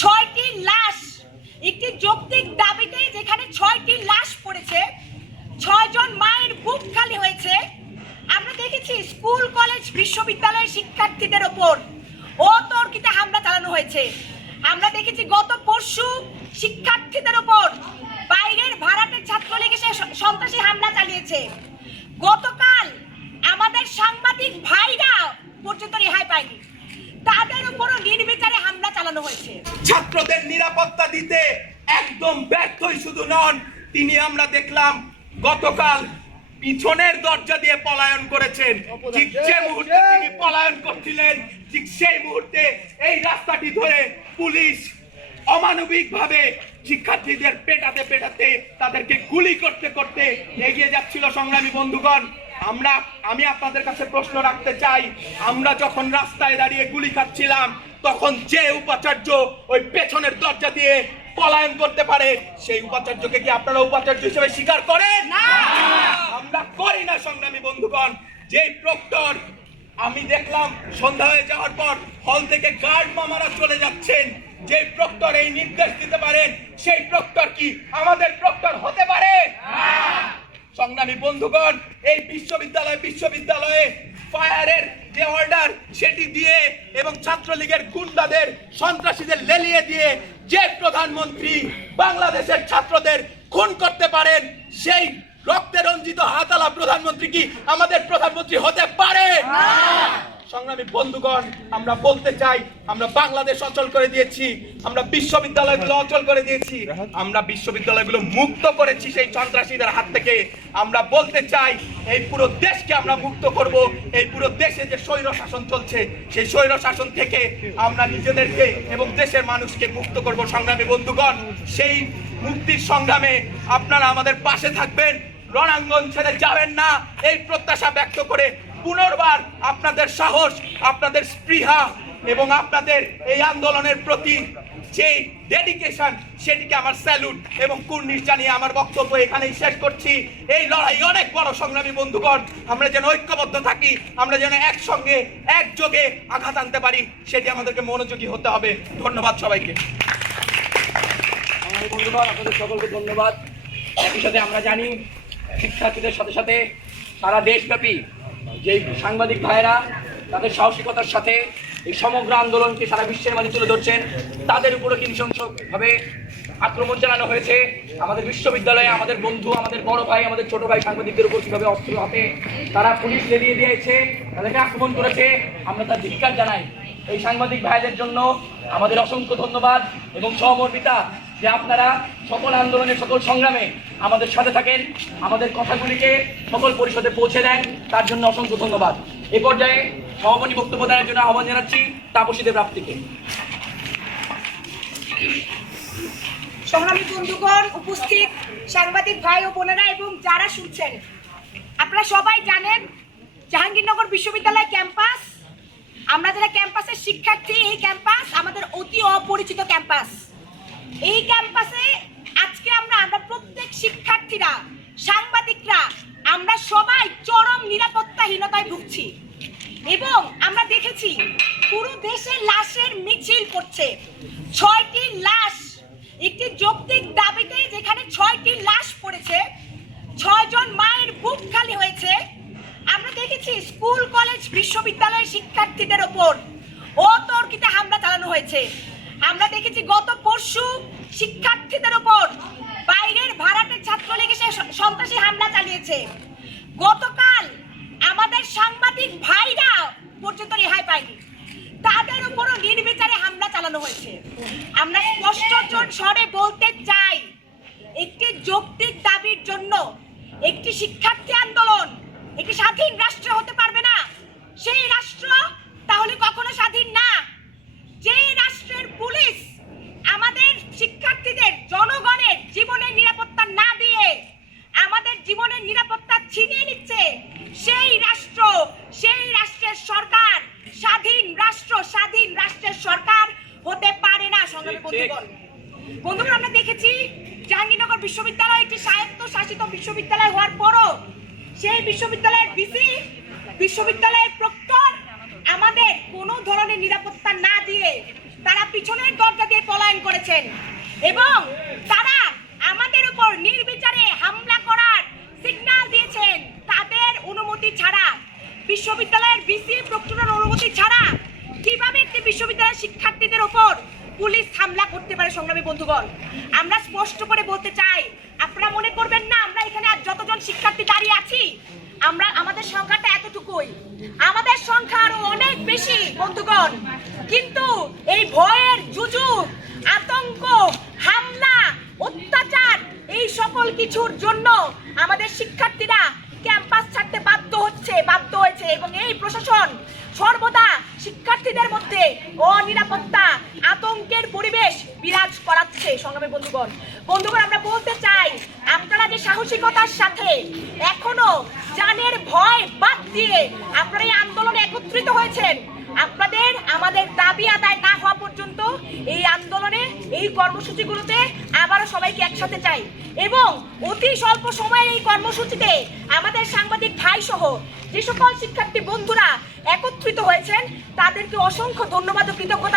6টি লাশ, একটি যৌক্তিক দাবিতে যেখানে 6টি লাশ পড়েছে, 6 জন মায়ের বুক খালি হয়েছে। আমরা দেখেছি স্কুল কলেজ বিশ্ববিদ্যালয়ের শিক্ষার্থীদের ওপর অতর্কিত হামলা চালানো হয়েছে। আমরা দেখেছি গত পরশু শিক্ষার্থীদের ওপর বাইরের ভাড়াটের ছাত্রলীগ এসে সন্ত্রাসী হামলা চালিয়েছে। গতকাল আমাদের সাংবাদিক ভাইরা পর্যন্ত রেহাই পায়নি, তাদের উপরও নির্বিচারে হামলা চালানো হয়েছে। ছাত্রদের নিরাপত্তা দিতে একদম ব্যর্থই শুধু নন, তিনি আমরা দেখলাম গতকাল পিছনের দরজা দিয়ে পলায়ন করেছেন। ঠিক যে মুহূর্তে তিনি পলায়ন করছিলেন, ঠিক সেই মুহূর্তে এই রাস্তাটি ধরে পুলিশ অমানবিকভাবে শিক্ষার্থীদের পেটাতে তাদেরকে গুলি করতে করতে এগিয়ে যাচ্ছিল। সংগ্রামী বন্ধুগণ, আমি আপনাদের কাছে প্রশ্ন রাখতে চাই, আমরা যখন রাস্তায় দাঁড়িয়ে গুলি খাচ্ছিলাম তখন যে উপাচার্য ওই পেছনের দরজা দিয়ে পলায়ন করতে পারে, সেই উপাচার্যকে কি আপনারা উপাচার্য হিসেবে স্বীকার করেন? না, আমরা করি না। সংগ্রামী বন্ধুগণ, যে প্রক্টর আমি দেখলাম সন্ধ্যা হয়ে যাওয়ার পর হল থেকে গার্ড মামারা চলে যাচ্ছেন, যে প্রক্টর এই নির্দেশ দিতে পারেন, সেই প্রক্টর কি আমাদের প্রক্টর হতে পারে? সংগ্রামী বন্ধুগণ, এই বিশ্ববিদ্যালয়ে ফায়ারের যে অর্ডার সেটি দিয়ে এবং ছাত্রলীগের গুন্ডাদের সন্ত্রাসীদের লেলিয়ে দিয়ে যে প্রধানমন্ত্রী বাংলাদেশের ছাত্রদের খুন করতে পারেন, সেই রক্তে রঞ্জিত হাতালা প্রধানমন্ত্রী কি আমাদের প্রধানমন্ত্রী হতে পারে? সংগ্রামী বন্ধুগণ, আমরা বলতে চাই, আমরা বাংলাদেশ অচল করে দিয়েছি, আমরা বিশ্ববিদ্যালয়গুলো অচল করে দিয়েছি, আমরা বিশ্ববিদ্যালয়গুলো মুক্ত করেছি সেই সন্ত্রাসীদের হাত থেকে। আমরা বলতে চাই, এই পুরো দেশকে আমরা মুক্ত করব। এই পুরো দেশে যে স্বৈর শাসন চলছে, সেই স্বৈর শাসন থেকে আমরা নিজেদেরকে এবং দেশের মানুষকে মুক্ত করব। সংগ্রামী বন্ধুগণ, সেই মুক্তির সংগ্রামে আপনারা আমাদের পাশে থাকবেন, রণাঙ্গন ছেড়ে যাবেন না, এই প্রত্যাশা ব্যক্ত করে পুনর্বার আপনাদের সাহস, আপনাদের স্পৃহা এবং আপনাদের এই আন্দোলনের প্রতি যে ডেডিকেশন, সেটিকে আমার স্যালুট এবং কুর্নিশ জানিয়ে আমার বক্তব্য এখানেই শেষ করছি। এই লড়াই অনেক বড়। সংগ্রামী বন্ধুগণ, আমরা যেন ঐক্যবদ্ধ থাকি, আমরা যেন একসঙ্গে একযোগে আঘাত আনতে পারি, সেটি আমাদেরকে মনোযোগী হতে হবে। ধন্যবাদ সবাইকে। বন্ধুগণ, আপনাদের সকলকে ধন্যবাদ। একই সাথে আমরা জানি শিক্ষার্থীদের সাথে সাথে সারা দেশব্যাপী যে সাংবাদিক ভাইয়েরা তাদের সাহসিকতার সাথে এই সমগ্র আন্দোলনকে সারা বিশ্বের মাঝে তুলে ধরছেন, তাদের উপরও কি নৃশংসভাবে আক্রমণ চালানো হয়েছে। আমাদের বিশ্ববিদ্যালয়ে আমাদের বন্ধু, আমাদের বড় ভাই, আমাদের ছোট ভাই সাংবাদিকদের উপর কীভাবে অস্ত্র হাতে তারা পুলিশ লেলিয়ে দিয়েছে, তাদেরকে আক্রমণ করেছে, আমরা তার ধিক্কার জানাই। এই সাংবাদিক ভাইদের জন্য আমাদের অসংখ্য ধন্যবাদ এবং সহমর্মিতা যে আপনারা সকল আন্দোলনে, সকল সংগ্রামে আমাদের সাথে থাকেন, আমাদের কথাগুলিকে সকল পরিষদে পৌঁছে দেন, তার জন্য অসংখ্য ধন্যবাদ। এ পর্যায়ে সমাপনী বক্তব্য দেওয়ার জন্য আহ্বান জানাচ্ছি তাপসীদের প্রাপ্তিকে। সংগ্রামী বন্ধুগণ, উপস্থিত সাংবাদিক ভাই ও বোনেরা এবং যারা শুনছেন, আপনারা সবাই জানেন জাহাঙ্গীরনগর বিশ্ববিদ্যালয় ক্যাম্পাস, আমরা যারা ক্যাম্পাসের শিক্ষার্থী, এই ক্যাম্পাস আমাদের অতি অপরিচিত ক্যাম্পাস। এই ক্যাম্পাসে আজকে আমরা প্রত্যেক শিক্ষার্থীরা, সাংবাদিকরা, আমরা সবাই চরম নিরাপত্তাহীনতায় ভুগছি এবং আমরা দেখেছি পুরো দেশে লাশের মিছিল করছে। 6টি লাশ, একটি যৌক্তিক দাবিতে যেখানে 6টি লাশ পড়েছে, 6 জন মায়ের বুক খালি হয়েছে। আমরা দেখেছি স্কুল কলেজ বিশ্ববিদ্যালয়ের শিক্ষার্থীদের ওপর অতর্কিত হামলা চালানো হয়েছে। আমরা দেখেছি গত পরশু শিক্ষার্থীদের ওপর বাইরের ভাড়াটের ছাত্রলীগ এসে সন্ত্রাসী হামলা চালিয়েছে। গতকাল আমাদের সাংবাদিক ভাইরা পর্যন্ত রেহাই পায়নি, তাদের উপরও নির্বিচারে হামলা চালানো হয়েছে। আমরা স্পষ্ট স্বরে বলতে চাই, একটি যৌক্তিক দাবির জন্য একটি শিক্ষার্থী আন্দোলন একটি স্বাধীন রাষ্ট্র হতে পারবে না। সেই রাষ্ট্র তাহলে কখনো স্বাধীন না, যে রাষ্ট্রের পুলিশ আমাদের শিক্ষার্থীদের, জনগণের জীবনের নিরাপত্তা না দিয়ে আমাদের জীবনের নিরাপত্তা ছিনিয়ে নিচ্ছে, সেই রাষ্ট্র, সেই রাষ্ট্রের সরকার স্বাধীন রাষ্ট্র, স্বাধীন রাষ্ট্রের সরকার হতে পারে না। সংগ্রামী বন্ধুগণ, আমরা দেখেছি জাহাঙ্গীরনগর বিশ্ববিদ্যালয় একটি স্বায়ত্তশাসিত বিশ্ববিদ্যালয় হওয়ার পরও সেই বিশ্ববিদ্যালয়ের ভিসি, বিশ্ববিদ্যালয়ের প্রক্টর আমাদের কোনো ধরনের নিরাপত্তা না দিয়ে তারা পিছনের দরজা দিয়ে করেছেন এবং তারা আমাদের উপর নির্বিচারে হামলা করার সিগন্যাল দিয়েছেন তাদের অনুমতি ছাড়া, বিশ্ববিদ্যালয়ের ভিসি প্রক্টরের অনুমতি ছাড়া কিভাবে একটি বিশ্ববিদ্যালয়ের শিক্ষার্থীদের উপর পুলিশ হামলা করতে পারে? সংগ্রামী বন্ধুগণ, আমরা স্পষ্ট করে বলতে চাই, আপনারা মনে করবেন না আমরা এখানে আর যতজন শিক্ষার্থী দাঁড়িয়ে আছি আমাদের সংখ্যাটা এতটুকুই, আমাদের সংখ্যা আরো অনেক বেশি বন্ধুগণ। কিন্তু এই ভয়ের যুযুধ, আতঙ্ক, হামলা, অত্যাচার এই সকল কিছুর জন্য আমাদের শিক্ষার্থীরা ক্যাম্পাস ছাড়তে বাধ্য হয়েছে এবং এই প্রশাসন সর্বদা শিক্ষার্থীদের মধ্যে অনিরাপত্তা, আতঙ্কের পরিবেশ বিরাজ করাচ্ছে। সংগ্রামী বন্ধুগণ, আমরা বলতে চাই, আপনারা যে সাহসিকতার সাথে এখনো জানের ভয় বাদ দিয়ে আপনারা এই আন্দোলনে একত্রিত হয়েছেন, আপনাদের আমাদের দাবি আদায় না হওয়া পর্যন্ত এই আন্দোলনে, এই কর্মসূচিগুলোতে আবারও সবাইকে একসাথে চাই এবং অতি স্বল্প সময়ের এই কর্মসূচিতে আমাদের সাংবাদিক ভাই সহ যে সকল শিক্ষার্থী বন্ধুরা একত্রিত হয়েছেন তাদেরকে অসংখ্য ধন্যবাদ ও কৃতজ্ঞতা